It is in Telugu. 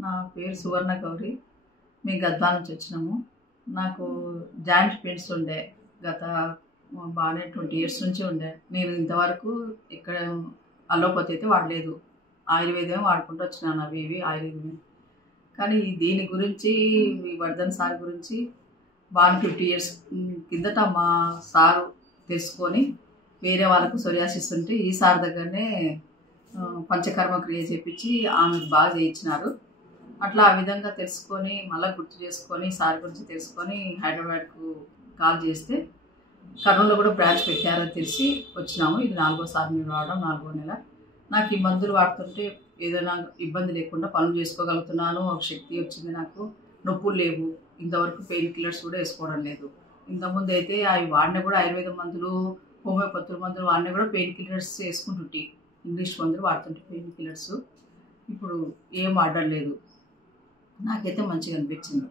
నా పేరు సువర్ణ గౌరి. మేము గద్వాల నుంచి వచ్చినాము. నాకు జాయింట్ పెయిన్స్ ఉండే గత బాగానే 20 ఇయర్స్ నుంచి ఉండే. నేను ఇంతవరకు ఇక్కడ అలోపతి అయితే వాడలేదు, ఆయుర్వేదమే వాడుకుంటూ వచ్చినాను. అవి ఇవి ఆయుర్వేదమే. కానీ దీని గురించి ఈ వర్ధన్ సార్ గురించి బాగా 50 ఇయర్స్ కిందట మా సారు తెలుసుకొని వేరే వాళ్ళకు సొరియాసిస్ ఉంటే ఈ సార్ దగ్గరనే పంచకర్మ క్రియ చేపించి ఆమెకు బాగా చేయించినారు. అట్లా ఆ విధంగా తెలుసుకొని మళ్ళీ గుర్తు చేసుకొని సార్ గురించి తెలుసుకొని హైదరాబాద్కు కాల్ చేస్తే కర్నూలులో కూడా బ్రాంచ్ పెట్టారని తెలిసి వచ్చినాము. ఇది 4వ సారి మేము రావడం, 4వ నెల. నాకు ఈ మందులు వాడుతుంటే ఏదైనా ఇబ్బంది లేకుండా పనులు చేసుకోగలుగుతున్నాను. ఒక శక్తి వచ్చింది నాకు. నొప్పులు లేవు. ఇంతవరకు పెయిన్ కిల్లర్స్ కూడా వేసుకోవడం లేదు. ఇంతకుముందు అయితే అవి వాడినా కూడా ఆయుర్వేద మందులు, హోమియోపతి మందులు వాడినా కూడా పెయిన్ కిల్లర్స్ వేసుకుంటుంటే, ఇంగ్లీష్ మందులు వాడుతుంటే పెయిన్ కిల్లర్స్. ఇప్పుడు ఏం వాడడం లేదు. నాకైతే మంచిగా అనిపించింది.